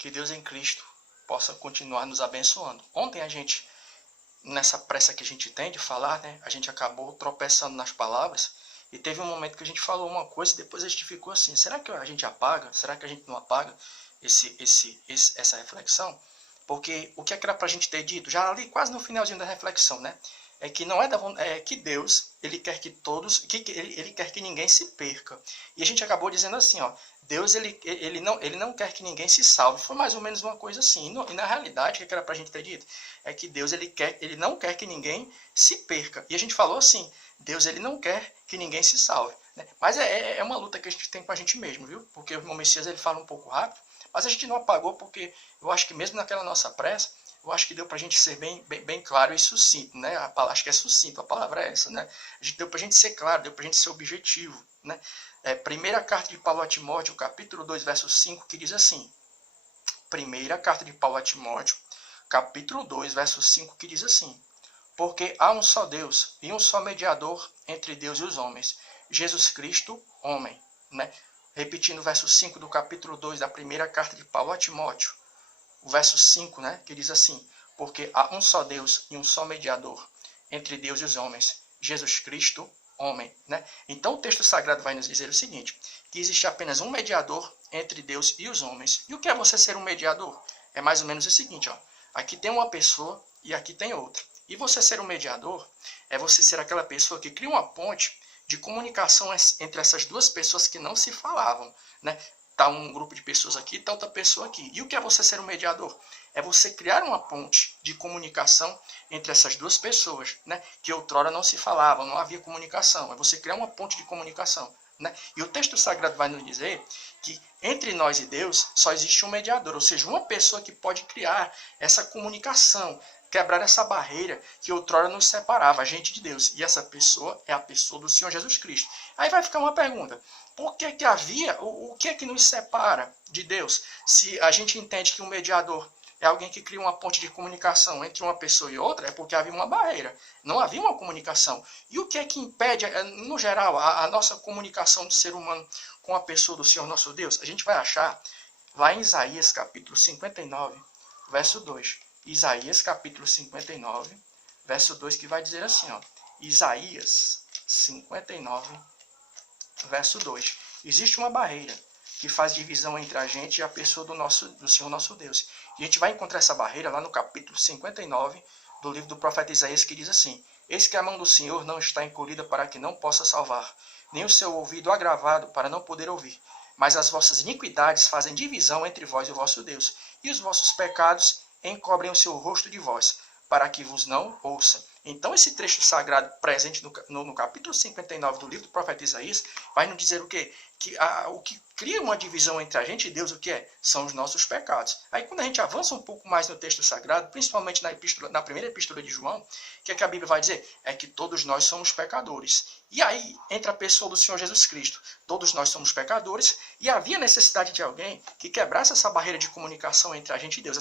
Que Deus em Cristo possa continuar nos abençoando. Ontem a gente, nessa pressa que a gente tem de falar, né, a gente acabou tropeçando nas palavras e teve um momento que a gente falou uma coisa e depois a gente ficou assim, será que a gente apaga? Será que a gente não apaga essa reflexão? Porque o que era para a gente ter dito, já ali quase no finalzinho da reflexão, né? É que não é que Deus, ele quer que todos, ele quer que ninguém se perca. E a gente acabou dizendo assim, ó, Deus ele não quer que ninguém se salve. Foi mais ou menos uma coisa assim. E na realidade, o que era para a gente ter dito? É que Deus ele não quer que ninguém se perca. E a gente falou assim, Deus ele não quer que ninguém se salve. Né? Mas é uma luta que a gente tem com a gente mesmo, viu? Porque o irmão Messias ele fala um pouco rápido, mas a gente não apagou porque eu acho que mesmo naquela nossa pressa, eu acho que deu para a gente ser bem claro e sucinto, né? Acho que é sucinto, a palavra é essa, né? Deu para a gente ser claro, deu para a gente ser objetivo, né? Primeira carta de Paulo a Timóteo, capítulo 2, verso 5, que diz assim. Primeira carta de Paulo a Timóteo, capítulo 2, verso 5, que diz assim. Porque há um só Deus e um só mediador entre Deus e os homens, Jesus Cristo, homem, né? Repetindo o verso 5 do capítulo 2 da primeira carta de Paulo a Timóteo. O verso 5, né, que diz assim, porque há um só Deus e um só mediador entre Deus e os homens, Jesus Cristo, homem. Né? Então o texto sagrado vai nos dizer o seguinte, que existe apenas um mediador entre Deus e os homens. E o que é você ser um mediador? É mais ou menos o seguinte, ó, aqui tem uma pessoa e aqui tem outra. E você ser um mediador é você ser aquela pessoa que cria uma ponte de comunicação entre essas duas pessoas que não se falavam, né? Está um grupo de pessoas aqui, está outra pessoa aqui. E o que é você ser um mediador? É você criar uma ponte de comunicação entre essas duas pessoas, né? Que outrora não se falavam, não havia comunicação. É você criar uma ponte de comunicação. Né? E o texto sagrado vai nos dizer que entre nós e Deus só existe um mediador, ou seja, uma pessoa que pode criar essa comunicação, quebrar essa barreira que outrora nos separava, a gente de Deus. E essa pessoa é a pessoa do Senhor Jesus Cristo. Aí vai ficar uma pergunta. Por que havia, o que é que nos separa de Deus? Se a gente entende que um mediador é alguém que cria uma ponte de comunicação entre uma pessoa e outra, é porque havia uma barreira, não havia uma comunicação. E o que é que impede, no geral, a nossa comunicação do ser humano com a pessoa do Senhor nosso Deus? A gente vai achar lá em Isaías capítulo 59, verso 2. Isaías capítulo 59, verso 2, que vai dizer assim, ó, Isaías 59, verso 2. Existe uma barreira que faz divisão entre a gente e a pessoa do Senhor nosso Deus. E a gente vai encontrar essa barreira lá no capítulo 59 do livro do profeta Isaías, que diz assim, eis que a mão do Senhor não está encolhida para que não possa salvar, nem o seu ouvido agravado para não poder ouvir. Mas as vossas iniquidades fazem divisão entre vós e o vosso Deus, e os vossos pecados encobrem o seu rosto de vós, para que vos não ouça. Então, esse trecho sagrado presente no capítulo 59 do livro do profeta Isaías vai nos dizer o quê? Que o que cria uma divisão entre a gente e Deus, o que é? São os nossos pecados. Aí, quando a gente avança um pouco mais no texto sagrado, principalmente na primeira epístola de João, o que é que a Bíblia vai dizer? É que todos nós somos pecadores. E aí entra a pessoa do Senhor Jesus Cristo. Todos nós somos pecadores e havia necessidade de alguém que quebrasse essa barreira de comunicação entre a gente e Deus,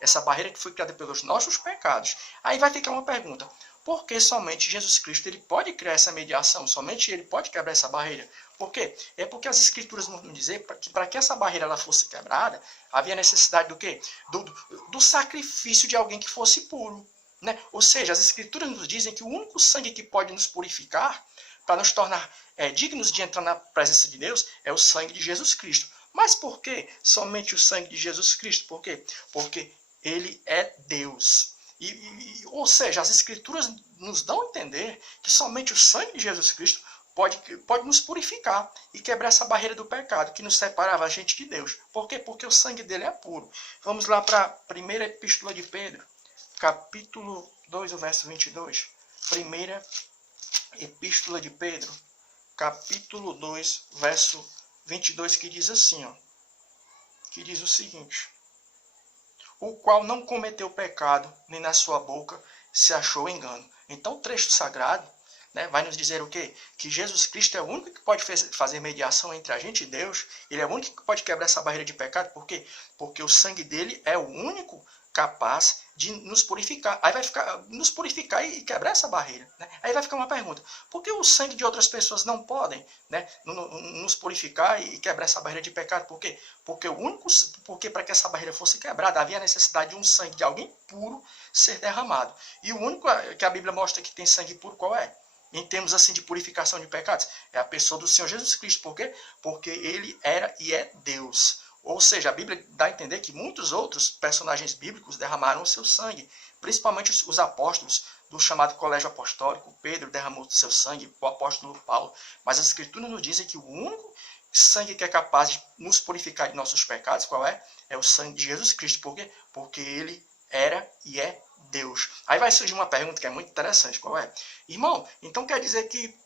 essa barreira que foi criada pelos nossos pecados. Aí vai ficar uma pergunta. Por que somente Jesus Cristo ele pode criar essa mediação? Somente ele pode quebrar essa barreira? Por quê? É porque as Escrituras nos dizem que para que essa barreira ela fosse quebrada, havia necessidade do quê? Do sacrifício de alguém que fosse puro. Né? Ou seja, as Escrituras nos dizem que o único sangue que pode nos purificar, para nos tornar dignos de entrar na presença de Deus, é o sangue de Jesus Cristo. Mas por que somente o sangue de Jesus Cristo? Por quê? Porque ele é Deus. Ou seja, as Escrituras nos dão a entender que somente o sangue de Jesus Cristo pode nos purificar e quebrar essa barreira do pecado que nos separava a gente de Deus. Por quê? Porque o sangue dele é puro. Vamos lá para a primeira epístola de Pedro, capítulo 2, o verso 22. Primeira epístola de Pedro, capítulo 2, verso 22, que diz assim, ó, que diz o seguinte, o qual não cometeu pecado, nem na sua boca se achou engano. Então o trecho sagrado, né, vai nos dizer o quê? Que Jesus Cristo é o único que pode fazer mediação entre a gente e Deus. Ele é o único que pode quebrar essa barreira de pecado. Por quê? Porque o sangue dele é o único capaz de nos purificar. Aí vai ficar, nos purificar e quebrar essa barreira. Né? Aí vai ficar uma pergunta: por que o sangue de outras pessoas não podem, né, nos purificar e quebrar essa barreira de pecado? Por quê? Porque para que essa barreira fosse quebrada, havia a necessidade de um sangue de alguém puro ser derramado. E o único que a Bíblia mostra que tem sangue puro, qual é? Em termos assim de purificação de pecados, é a pessoa do Senhor Jesus Cristo. Por quê? Porque ele era e é Deus. Ou seja, a Bíblia dá a entender que muitos outros personagens bíblicos derramaram o seu sangue, principalmente os apóstolos do chamado colégio apostólico. Pedro derramou o seu sangue, o apóstolo Paulo. Mas as escrituras nos dizem que o único sangue que é capaz de nos purificar de nossos pecados, qual é? É o sangue de Jesus Cristo. Por quê? Porque ele era e é Deus. Aí vai surgir uma pergunta que é muito interessante, qual é? Irmão, então quer dizer que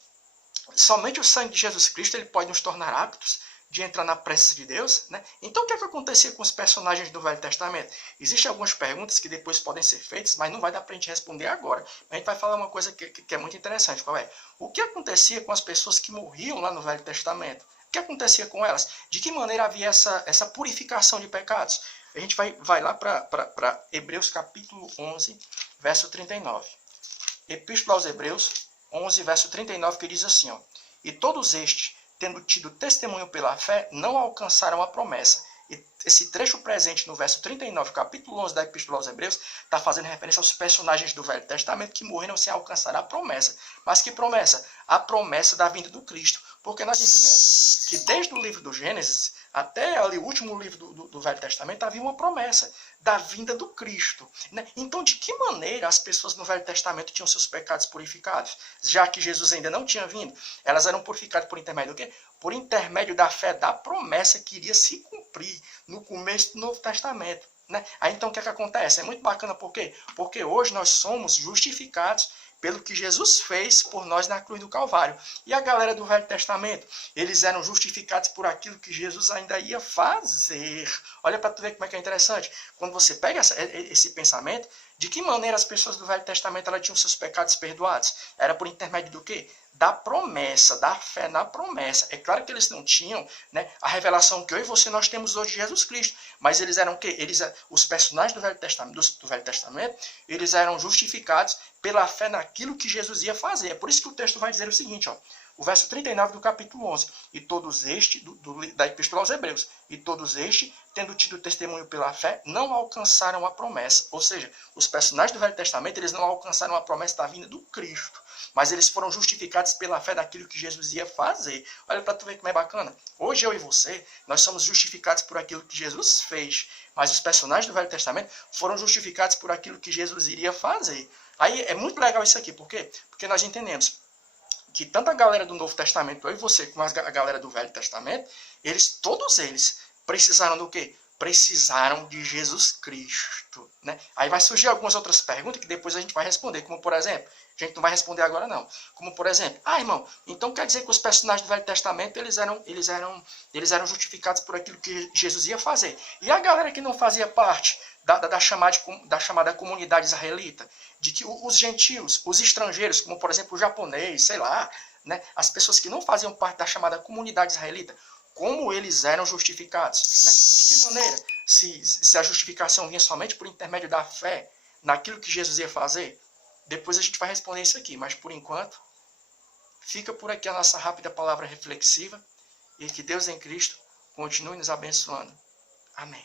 somente o sangue de Jesus Cristo ele pode nos tornar aptos de entrar na presença de Deus, né? Então o que é que acontecia com os personagens do Velho Testamento? Existem algumas perguntas que depois podem ser feitas, mas não vai dar para a gente responder agora. A gente vai falar uma coisa que é muito interessante, qual é? O que acontecia com as pessoas que morriam lá no Velho Testamento? O que acontecia com elas? De que maneira havia essa purificação de pecados? A gente vai lá para Hebreus capítulo 11, verso 39. Epístola aos Hebreus 11, verso 39, que diz assim, ó: e todos estes, tendo tido testemunho pela fé, não alcançaram a promessa. E esse trecho presente no verso 39, capítulo 11 da Epístola aos Hebreus, está fazendo referência aos personagens do Velho Testamento que morreram sem alcançar a promessa. Mas que promessa? A promessa da vinda do Cristo. Porque nós entendemos que desde o livro do Gênesis até ali o último livro do Velho Testamento havia uma promessa da vinda do Cristo. Né? Então, de que maneira as pessoas no Velho Testamento tinham seus pecados purificados? Já que Jesus ainda não tinha vindo, elas eram purificadas por intermédio do quê? Por intermédio da fé, da promessa que iria se cumprir no começo do Novo Testamento. Né? Aí então o que é que acontece? É muito bacana, por quê? Porque hoje nós somos justificados pelo que Jesus fez por nós na cruz do Calvário. E a galera do Velho Testamento, eles eram justificados por aquilo que Jesus ainda ia fazer. Olha para tu ver como é que é interessante. Quando você pega esse pensamento, de que maneira as pessoas do Velho Testamento elas tinham seus pecados perdoados? Era por intermédio do quê? Da promessa, da fé na promessa. É claro que eles não tinham, né, a revelação que eu e você nós temos hoje de Jesus Cristo. Mas eles eram o quê? Os personagens do Velho Testamento, eles eram justificados pela fé naquilo que Jesus ia fazer. É por isso que o texto vai dizer o seguinte, ó, o verso 39 do capítulo 11. E todos estes, da Epístola aos Hebreus, e todos estes, tendo tido testemunho pela fé, não alcançaram a promessa. Ou seja, os personagens do Velho Testamento, eles não alcançaram a promessa da vinda do Cristo. Mas eles foram justificados pela fé daquilo que Jesus ia fazer. Olha para tu ver como é bacana. Hoje eu e você, nós somos justificados por aquilo que Jesus fez. Mas os personagens do Velho Testamento foram justificados por aquilo que Jesus iria fazer. Aí é muito legal isso aqui. Por quê? Porque nós entendemos que tanto a galera do Novo Testamento, eu e você, como a galera do Velho Testamento, todos eles precisaram do quê? Precisaram de Jesus Cristo. Né? Aí vai surgir algumas outras perguntas que depois a gente vai responder, como por exemplo, a gente não vai responder agora não, como por exemplo, irmão, então quer dizer que os personagens do Velho Testamento eles eram justificados por aquilo que Jesus ia fazer. E a galera que não fazia parte da chamada comunidade israelita, de que os gentios, os estrangeiros, como por exemplo o japonês, sei lá, né, as pessoas que não faziam parte da chamada comunidade israelita, como eles eram justificados? Né? De que maneira? Se a justificação vinha somente por intermédio da fé naquilo que Jesus ia fazer? Depois a gente vai responder isso aqui, mas por enquanto, fica por aqui a nossa rápida palavra reflexiva e que Deus em Cristo continue nos abençoando. Amém.